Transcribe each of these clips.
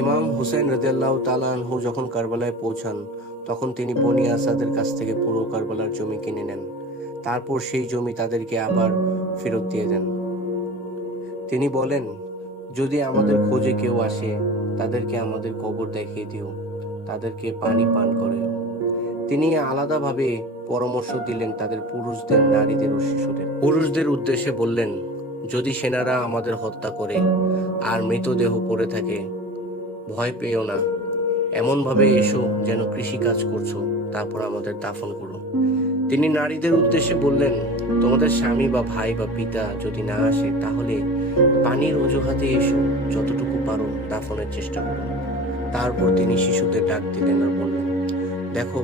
ইমাম হুসেন রাদিয়াল্লাহু তাআলা আনহু যখন কারবালায় পৌঁছান, তখন তিনি বনি আসাদের কাছ থেকে পুরো কারবালার জমি কিনে নেন। তারপর সেই জমি তাদেরকে আবার ফেরত দিয়ে দেন। তিনি বলেন, যদি আমাদের খোঁজে কেউ আসে, তাদেরকে আমাদের কবর দেখিয়ে দিও, তাদেরকে পানি পান করেও। তিনি আলাদাভাবে পরামর্শ দিলেন তাদের পুরুষদের, নারীদের ও শিশুদের। পুরুষদের উদ্দেশ্যে বললেন, যদি সেনারা আমাদের হত্যা করে আর মৃতদেহ পড়ে থাকে, ভয় পেও না, এমনভাবে এসো যেন কৃষিকাজ করছো, তারপর আমাদের দাফন করো। তিনি নারীদের উদ্দেশ্যে বললেন, তোমাদের স্বামী বা ভাই বা পিতা যদি না আসে, তাহলে পানির অজুহাতে এসো, যতটুকু পারো দাফনের চেষ্টা করো। তারপর তিনি শিশুদের ডাক দিলেন আর বললেন, দেখো,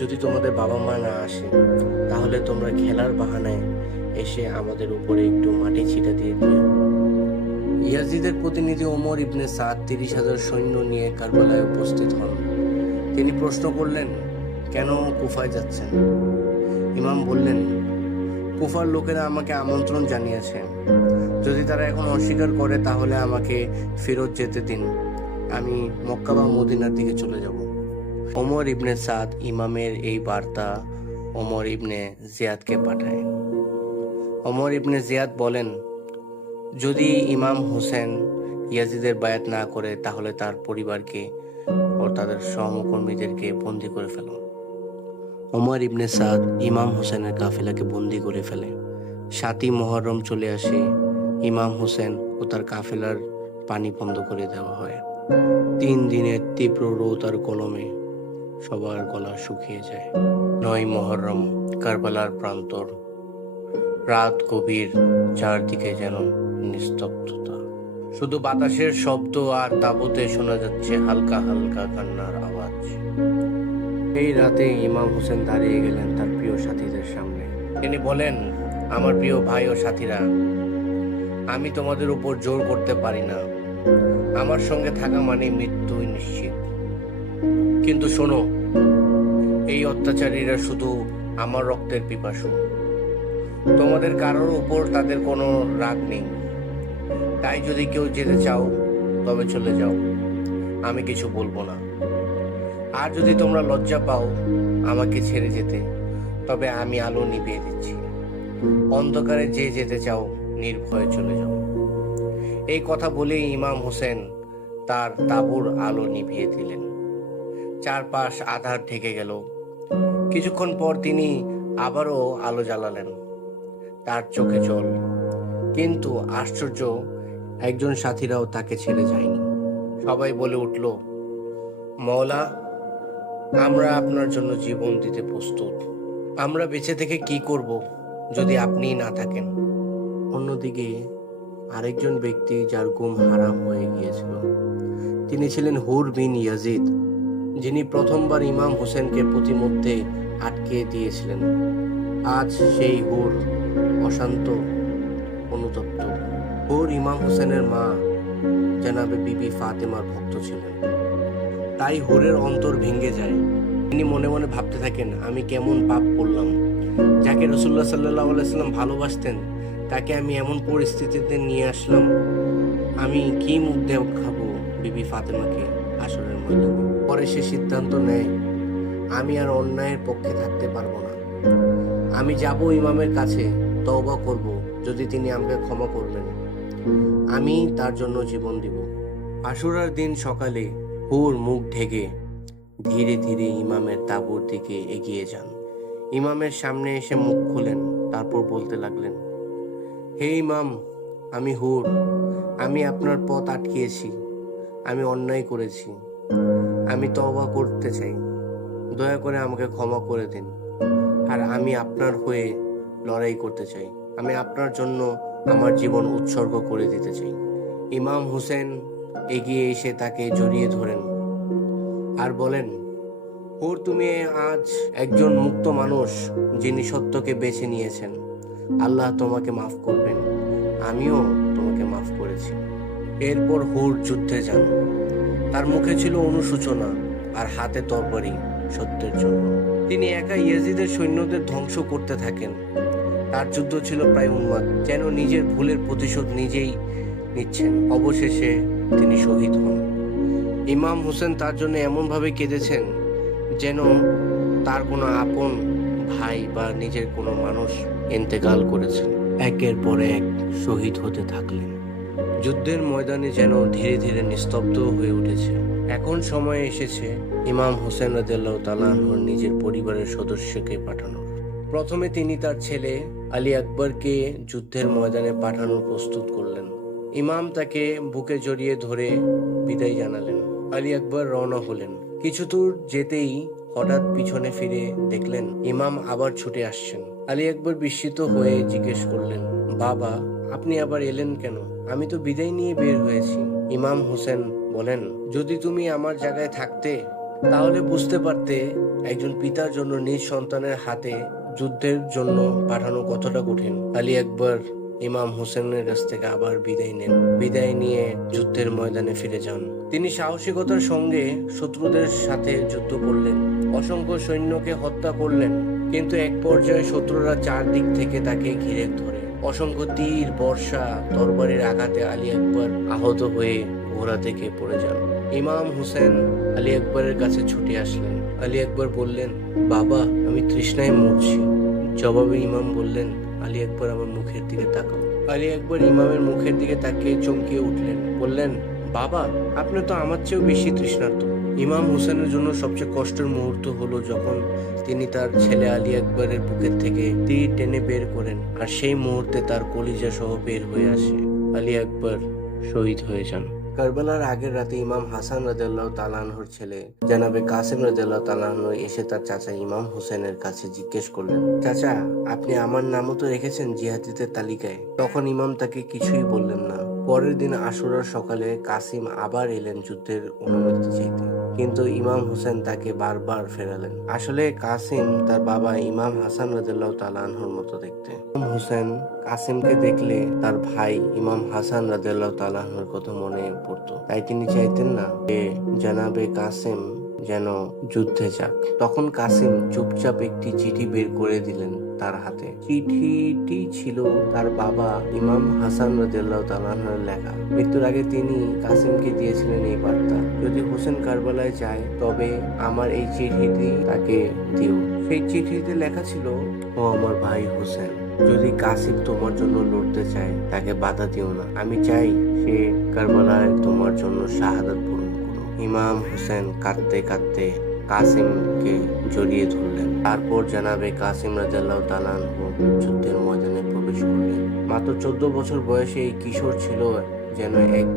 যদি তোমাদের বাবা মা না আসে, তাহলে তোমরা খেলার বাহানায় এসে আমাদের উপরে একটু মাটি ছিটা দিয়ে দিও। ইয়াজিদের প্রতিনিধি ওমর ইবনে সাদ 30,000 সৈন্য নিয়ে কারবালায় উপস্থিত হন। তিনি প্রশ্ন করলেন, কেন কুফায় যাচ্ছেন? ইমাম বললেন, কুফার লোকেরা আমাকে আমন্ত্রণ জানিয়েছে। যদি তারা এখন অস্বীকার করে, তাহলে আমাকে ফেরত যেতে দিন, আমি মক্কা বা মদিনার দিকে চলে যাব। ওমর ইবনে সাদ ইমামের এই বার্তা ওমর ইবনে জিয়াদকে পাঠায়। ওমর ইবনে জিয়াদ বলেন, যদি ইমাম হোসেন ইয়াজিদের বায়াত না করে, তাহলে তার পরিবারকে ও তাদের সহকর্মীদেরকে বন্দী করে ফেল। ওমর ইবনে সাদ ইমাম হোসেনের কাফেলাকে বন্দী করে ফেলে। 7ই মুহররম চলে আসে। ইমাম হোসেন ও তার কাফেলার পানি বন্ধ করে দেওয়া হয়। 3 দিনের তীব্র রোদ আর গরমে সবার গলা শুকিয়ে যায়। 9 মুহররম কারবালার প্রান্তর। রাত গভীর, চারদিকে যেন নিস্তব্ধতা। শুধু বাতাসের শব্দ আর তাঁবুতে শোনা যাচ্ছে হালকা হালকা কান্নার আওয়াজ। এই রাতে ইমাম হোসেন দাঁড়িয়ে গেলেন তার প্রিয় সাথীদের সামনে। তিনি বলেন, আমার প্রিয় ভাই ও সাথীরা, আমি তোমাদের উপর জোর করতে পারি না। আমার সঙ্গে থাকা মানে মৃত্যুই নিশ্চিত। কিন্তু শোনো, এই অত্যাচারীরা শুধু আমার রক্তের পিপাসু। তোমাদের কারোর উপর তাদের কোনো রাগ নেই। তাই যদি কেউ যেতে চাও, তবে চলে যাও, আমি কিছু বলবো না। আর যদি তোমরা লজ্জা পাও আমাকে ছেড়ে যেতে, তবে আমি আলো নিভিয়ে দিচ্ছি। অন্ধকারে যে যেতে চাও, নির্ভয়ে চলে যাও। এই কথা বলেই ইমাম হোসেন তার তাঁবুর আলো নিভিয়ে দিলেন। চারপাশ আঁধার ঢেকে গেল। কিছুক্ষণ পর তিনি আবারও আলো জ্বালালেন। তার চোখে জল। কিন্তু আশ্চর্য, একজন সাথীরাও তাকে ছেড়ে যায়নি। সবাই বলে উঠল, মওলা, আমরা আপনার জন্য জীবন দিতে প্রস্তুত। আমরা বেঁচে থেকে কি করব যদি আপনি না থাকেন? অন্যদিকে আরেকজন ব্যক্তি, যার ঘুম হারাম হয়ে গিয়েছিল, তিনি ছিলেন হুর বিন ইয়াজিদ, যিনি প্রথমবার ইমাম হোসেনকে প্রতিমধ্যে আটকে দিয়েছিলেন। আজ সেই হুর অশান্ত, অনুতপ্ত। হুর ইমাম হোসেনের মা জনাবে বিবি ফাতেমার ভক্ত ছিলেন। তাই হুরের অন্তর ভেঙে যায়। তিনি মনে মনে ভাবতে থাকেন, আমি কেমন পাপ করলাম। যাকে রাসূলুল্লাহ সাল্লাল্লাহু আলাইহি ওয়াসাল্লাম ভালোবাসতেন, তাকে আমি এমন পরিস্থিতিতে নিয়ে আসলাম। আমি কি মুখ দেখাবো বিবি ফাতেমাকে আসরের ময়দানে? পরে সে সিদ্ধান্ত নেয়, আমি আর অন্যায়ের পক্ষে থাকতে পারবো না। আমি যাব ইমামের কাছে, তওবা করব। যদি তিনি আমাকে ক্ষমা করবেন, আমি তার জন্য জীবন দিব। আশুরার দিন সকালে হুর মুখ ঢেকে ধীরে ধীরে ইমামের তাঁবুর দিকে এগিয়ে যান। ইমামের সামনে এসে মুখ খুলেন, তারপর বলতে লাগলেন, হে ইমাম, আমি হুর। আমি আপনার পথ আটকিয়েছি। আমি অন্যায় করেছি। আমি তওবা করতে চাই। দয়া করে আমাকে ক্ষমা করে দিন। আর আমি আপনার হয়ে লড়াই করতে চাই। আমি আপনার জন্য আমার জীবন উৎসর্গ করে দিতে চাই। ইমাম হোসেন এগিয়ে এসে তাকে জড়িয়ে ধরেন আর বলেন, হুর, তুমি আজ একজন মুক্ত মানুষ, যিনি সত্যকে বেছে নিয়েছেন। আল্লাহ তোমাকে মাফ করবেন। আমিও তোমাকে মাফ করেছি। এরপর হুর যুদ্ধে যান। তার মুখে ছিল অনুশোচনা আর হাতে তরবারি সত্যের জন্য। তিনি একা ইয়াজিদের সৈন্যদের ধ্বংস করতে থাকেন। তার যুদ্ধ ছিল প্রায় উন্মাদ, যেন নিজের ভুলের প্রতিশোধ নিজেই নিচ্ছেন। অবশেষে তিনি শহীদ হন। ইমাম হোসেন তার জন্য এমনভাবে কেঁদেছেন যেন তার কোনো আপন ভাই বা নিজের কোনো মানুষ ইন্তেকাল করেছেন। একের পর এক শহীদ হতে থাকলেন। যুদ্ধের ময়দানে যেন ধীরে ধীরে নিস্তব্ধ হয়ে উঠেছে। এখন সময় এসেছে ইমাম হোসেন রাদিয়াল্লাহু তাআলা আনহুর নিজের পরিবারের সদস্যকে পাঠানোর। প্রথমে তিনি তার ছেলে আলী আকবরকে যুদ্ধের ময়দানে পাঠানোর প্রস্তুত করলেন। ইমাম তাকে বুকে জড়িয়ে ধরে বিদায় জানালেন। আলী আকবর রওনা হলেন। কিছু দূর যেতেই হঠাৎ পিছনে ফিরে দেখলেন ইমাম আবার ছুটে আসছেন। আলী আকবর বিস্মিত হয়ে জিজ্ঞেস করলেন, বাবা, আপনি আবার এলেন কেন? আমি তো বিদায় নিয়ে বের হয়েছি। ইমাম হোসেন বলেন, যদি তুমি আমার জায়গায় থাকতে তাহলে বুঝতে পারতে একজন পিতার জন্য নিজ সন্তানের হাতে যুদ্ধের জন্য পাঠানো কতটা কঠিন। আলী আকবর ইমাম হোসেনের কাছ থেকে আবার বিদায় নেন। বিদায় নিয়ে যুদ্ধের ময়দানে ফিরে যান। তিনি সাহসিকতার সঙ্গে শত্রুদের সাথে যুদ্ধ করলেন, অসংখ্য সৈন্যকে হত্যা করলেন। কিন্তু এক পর্যায়ে শত্রুরা চারদিক থেকে তাকে ঘিরে ধরে। অসংখ্য তীর, বর্ষা, তরবারির আঘাতে আলী আকবর আহত হয়ে ঘোড়া থেকে পড়ে যান। ইমাম হোসেন আলী আকবরের কাছে ছুটে আসলেন। আলী আকবর বললেন, বাবা, আমি তৃষ্ণায় মরছি। জবাবে ইমাম বললেন, আলী আকবর, আমার মুখের দিকে তাকাও। আলী আকবর ইমামের মুখের দিকে তাকিয়ে চমকে উঠলেন। বললেন, বাবা, আপনি তো আমার চেয়েও বেশি তৃষ্ণার্ত। ইমাম হোসেনের জন্য সবচেয়ে কষ্টের মুহূর্ত হলো যখন তিনি তার ছেলে আলী আকবরের বুকের থেকে তীর টেনে বের করেন, আর সেই মুহূর্তে তার কলিজা সহ বের হয়ে আসে। আলী আকবর শহীদ হয়ে যান। কারবালার আগের রাতে ইমাম হাসান রাদিয়াল্লাহু তাআলা আনহুর ছেলে জনাবে কাসিম রাদিয়াল্লাহু তাআলা আনহু এসে তার চাচা ইমাম হোসেনের কাছে জিজ্ঞেস করলেন, চাচা, আপনি আমার নামও তো রেখেছেন জিহাদিদের তালিকায়। তখন ইমাম তাকে কিছুই বললেন না। পরের দিন আশুরার সকালে কাসিম আবার এলেন যুদ্ধের অনুমতি চাইতে, কিন্তু ইমাম হোসেন তাকে বারবার ফেরালেন। আসলে কাসিম তার বাবা ইমাম হাসান রাদিয়াল্লাহু তাআলা আনহুর মতো দেখতে। ইমাম হোসেন কাসিমকে দেখলে তার ভাই ইমাম হাসান রাদিয়াল্লাহু তাআলা আনহুর কথা মনে পড়তো। তাই তিনি চাইতেন না যে জনাবে কাসিম যেন যুদ্ধে যাক। তখন কাসিম চুপচাপ একটি চিঠি বের করে দিলেন তার হাতে। চিঠিটি ছিল তার বাবা ইমাম হাসান রাদিয়াল্লাহু তাআলা আনহুর লেখা। মৃত্যুর আগে তিনি কাসিমকে দিয়েছিলেন এই বার্তা, যদি হোসেন কারবালায় যায় তবে আমার এই চিঠিটি তাকে দিও। সেই চিঠিতে লেখা ছিল, ও আমার ভাই হোসেন, যদি কাসিম তোমার জন্য লড়তে চায় তাকে বাধা দিও না। আমি চাই সে কারবালায় তোমার জন্য শাহাদাত পূরণ করো। ইমাম হোসেন কাঁদতে কাঁদতে কাসিমকে জড়িয়ে ধরলেন। তারপর জনাবে কাসিম রাদিয়াল্লাহু তাআলা আনহু যুদ্ধের ময়দানে প্রবেশ করলেন। মাত্র 14 বছর বয়সে এই কিশোর ছিল যেন এক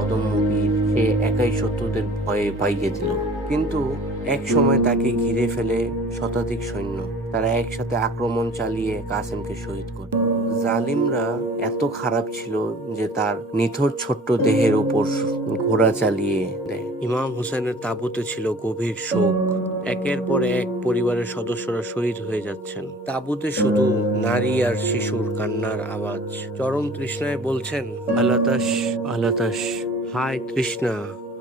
অদম্য বীর। সে একাই শত্রুদের ভয়ে পাইয়ে দিল। কিন্তু এক সময় তাকে ঘিরে ফেলে শতাধিক সৈন্য। তারা একসাথে আক্রমণ চালিয়ে কাসিমকে শহীদ করে। জালিমরা এত খারাপ ছিল যে তার নিথর ছোট্ট দেহের উপর ঘোড়া চালিয়ে দেয়। ইমাম হোসেনের তাঁবুতে ছিল গভীর শোক। একের পর এক পরিবারের সদস্যরা শহীদ হয়ে যাচ্ছেন। তাঁবুতে শুধু নারী আর শিশুর কান্নার আওয়াজ। চরম তৃষ্ণায় বলছেন, আলাতাস আলাতাস, হায় তৃষ্ণা,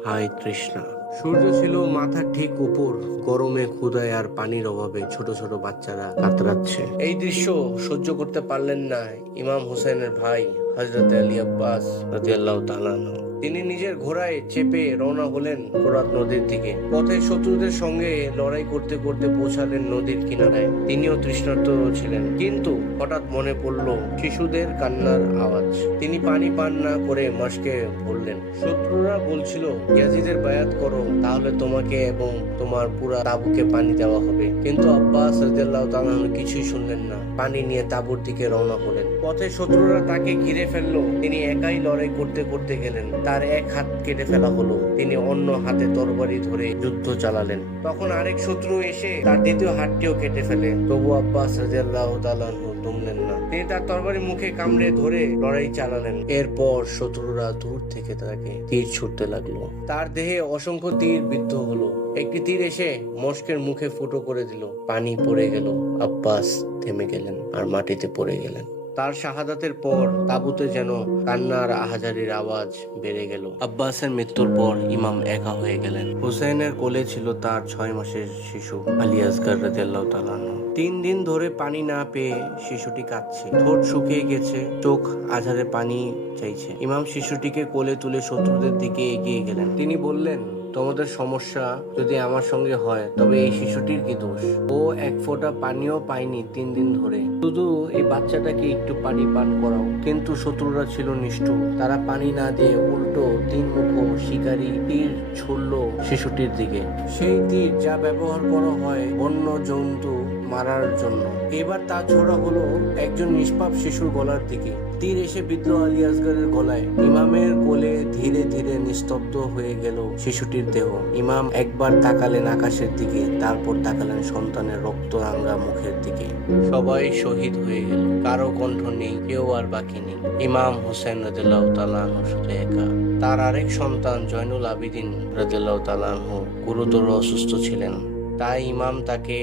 হায় তৃষ্ণা। সূর্য ছিল মাথার ঠিক উপর। গরমে, ক্ষুধায় আর পানির অভাবে ছোট ছোট বাচ্চারা কাতরাচ্ছে। এই দৃশ্য সহ্য করতে পারলেন না ইমাম হোসেনের ভাই হযরত আলী আব্বাস রাদিয়াল্লাহু তাআলা আনহু। তিনি নিজের ঘোড়ায় চেপে রওনা হলেন ফোরাত নদীর দিকে। পথে শত্রুদের সঙ্গে লড়াই করতে করতে পৌঁছালেন নদীর কিনারায়। তিনিও তৃষ্ণার্ত ছিলেন, কিন্তু হঠাৎ মনে পড়ল শিশুদের কান্নার আওয়াজ। তিনি পানি পান না করে মাসকে বললেন, শত্রুরা বলছিল ইয়াজিদের বায়াত করো, তাহলে তোমাকে এবং তোমার পুরা তাঁবুকে পানি দেওয়া হবে। কিন্তু আব্বাস রাদিয়াল্লাহু তাআলা কিছুই শুনলেন না। পানি নিয়ে তাঁবুর দিকে রওনা হলেন। পথে শত্রুরা তাকে ঘিরে ফেললো। তিনি একাই লড়াই করতে করতে গেলেন। তার এক হাত কেটে ফেলা হলো। তিনি অন্য হাতে তরবারি ধরে যুদ্ধ চালালেন। তখন আরেক শত্রু এসে তার দ্বিতীয় হাতটিও কেটে ফেলে। তবু আব্বাস রাদিয়াল্লাহু তাআলা দমলেন না। তিনি তার তরবারি মুখে কামড়ে ধরে লড়াই চালালেন। এরপর শত্রুরা দূর থেকে তাকে তীর ছুটতে লাগলো। তার দেহে অসংখ্য তীর বিদ্ধ হলো। একটি তীর এসে মস্কের মুখে ফুটো করে দিল। পানি পড়ে গেল। আব্বাস থেমে গেলেন আর মাটিতে পড়ে গেলেন। তার শাহাদাতের পর তাঁবুতে যেন কান্নার আহাজারির আওয়াজ বেড়ে গেল। আব্বাসের মৃত্যুর পর ইমাম একা হয়ে গেলেন। হুসেনের কোলে ছিল তার 6 মাসের শিশু আলী আসগর রাদিয়াল্লাহু তাআলা আনহু। 3 দিন ধরে পানি না পেয়ে শিশুটি কাঁদছে। ঠোঁট শুকিয়ে গেছে, চোখ আঝারে পানি চাইছে। ইমাম শিশুটিকে কোলে তুলে শত্রুদের দিকে এগিয়ে গেলেন। তিনি বললেন, তোমাদের সমস্যা যদি আমার সঙ্গে হয় তবে এই শিশুটির কি দোষ? ও এক ফোঁটা পানিও পায়নি 3 দিন ধরে, শুধু এই বাচ্চাটাকে একটু পানি পান করাও। কিন্তু শত্রুরা ছিল নিষ্ঠুর, তারা পানি না দিয়ে উল্টো 3 মুখো শিকারী তীর ছুড়ল শিশুটির দিকে। সেই তীর যা ব্যবহার করা হয় বন্য জন্তু মারার জন্য, এবার তা ছোড়া হলো একজন নিষ্পাপ শিশুর গলার দিকে। তীর এসে বিদ্ল আলী আসগরের গলায়। ইমামের কোলে ধীরে ধীরে নিস্তব্ধ হয়ে গেল শিশুটির দেহ। ইমাম একবার তাকালেন আকাশের দিকে, তারপর তাকালেন সন্তানের রক্তরাঙ্গা মুখের দিকে। সবাই শহীদ হয়ে গেল, কারো কণ্ঠ নেই, কেউ আর বাকি নেই। ইমাম হোসেন রাদিয়াল্লাহু তাআলা আনহু শুধু একা। তার আরেক সন্তান জয়নুল আবিদিন রাদিয়াল্লাহু তাআলা আনহু গুরুতর অসুস্থ ছিলেন, তাই ইমাম তাকে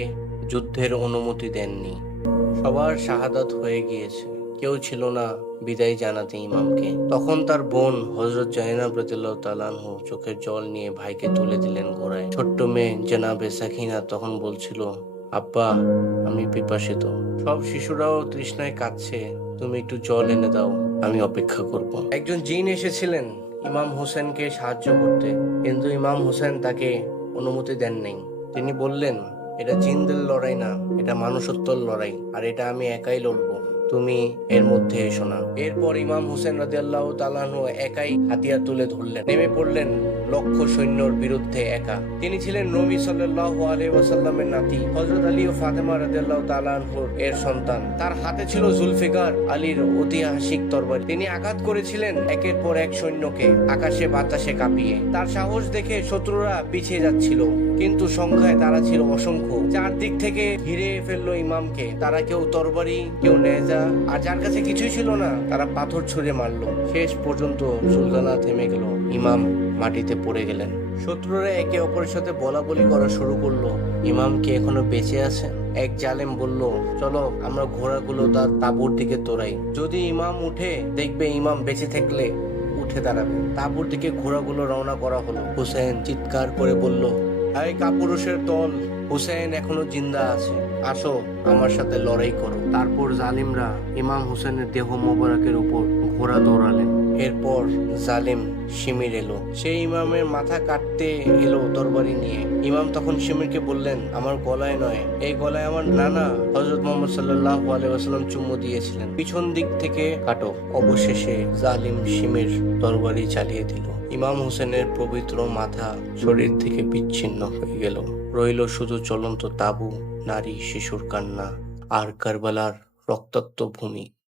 যুদ্ধের অনুমতি দেননি। সবার শাহাদাত হয়ে গিয়েছে, কেউ ছিল না বিদায় জানাতে ইমামকে। তখন তার বোন হযরত জাইনাব রাদিয়াল্লাহু তাআলা আনহু চোখের জল নিয়ে ভাইকে তুলে দিলেন ঘোড়ায়। ছোট্ট মেয়ে জনাবে সাকিনা তখন বলছিল, আব্বা আমি পিপাসিত। সব শিশুরাও তৃষ্ণায় কাঁদছে, তুমি একটু জল এনে দাও, আমি অপেক্ষা করব। একজন জিন এসেছিলেন ইমাম হোসেনকে সাহায্য করতে, কিন্তু ইমাম হোসেন তাকে অনুমতি দেন নাই। তিনি বললেন, এটা জিনদের লড়াই না, এটা মানুষত্বর লড়াই, আর এটা আমি একাই লড়বো, তুমি এর মধ্যে এসো না। এরপর ইমাম হোসেন রাদিয়াল্লাহু তাআলা আনহু একাই হাতিয়ার তুলে ধরলেন, নেমে পড়লেন লক্ষ সৈন্যর বিরুদ্ধে একা। তিনি ছিলেন নবী সাল্লাল্লাহু আলাইহি ওয়াসাল্লামের নাতি হযরত আলী ও ফাতেমা রাদিয়াল্লাহু তাআলা আনহুর এর সন্তান। তার হাতে ছিল জুলফিকার আলীর ঐতিহাসিক তরবারি। তিনি আঘাত করেছিলেন একের পর এক সৈন্যকে, আকাশে বাতাসে কাঁপিয়ে। তার সাহস দেখে শত্রুরা পিছিয়ে যাচ্ছিল, কিন্তু সংখ্যায় তারা ছিল অসংখ্য। চারদিক থেকে ঘিরে ফেললো ইমামকে। তারা কেউ তরবারি, কেউ নেজা, আর যার কাছে কিছুই ছিল না তারা পাথর ছুঁড়ে মারলো। শেষ পর্যন্ত সুলতানা থেমে গেল, ইমাম মাটিতে পড়ে গেলেন। শত্রুরা একে অপরের সাথে বলা বলি করা শুরু করলো, ইমাম কি এখনো বেঁচে আছেন? এক জালেম বলল, চলো আমরা ঘোড়াগুলো তার তাঁবুর দিকে তোড়াই, যদি ইমাম উঠে দেখবে ইমাম বেঁচে থাকলে উঠে দাঁড়াবে। তাঁবুর দিকে ঘোড়াগুলো রওনা করা হলো। হুসেন চিৎকার করে বলল, এই কাপুরুষের দল, হুসেন এখনো জিন্দা আছে, আসো আমার সাথে লড়াই করো। তারপর জালিমরা ইমাম হুসেনের দেহ মোবারকের উপর ঘোড়া দৌড়ালেন। এরপর জালিম শিমির এলো, সেই ইমামের মাথা কাটতে এলো তরবারি নিয়ে। ইমাম তখন শিমিরকে বললেন, আমার গলায় নয়, এই গলায় আমার নানা হযরত মুহাম্মদ সাল্লাল্লাহু আলাইহি ওয়াসাল্লাম চুম্বু দিয়েছিলেন, পিছন দিক থেকে কাটো। অবশেষে জালিম শিমির তরবারি চালিয়ে দিল। ইমাম হোসেনের পবিত্র মাথা শরীর থেকে বিচ্ছিন্ন হয়ে গেল, রইল শুধু চলন্ত তাঁবু, নারী শিশুর কান্না, আর কারবালার রক্তাক্ত ভূমি।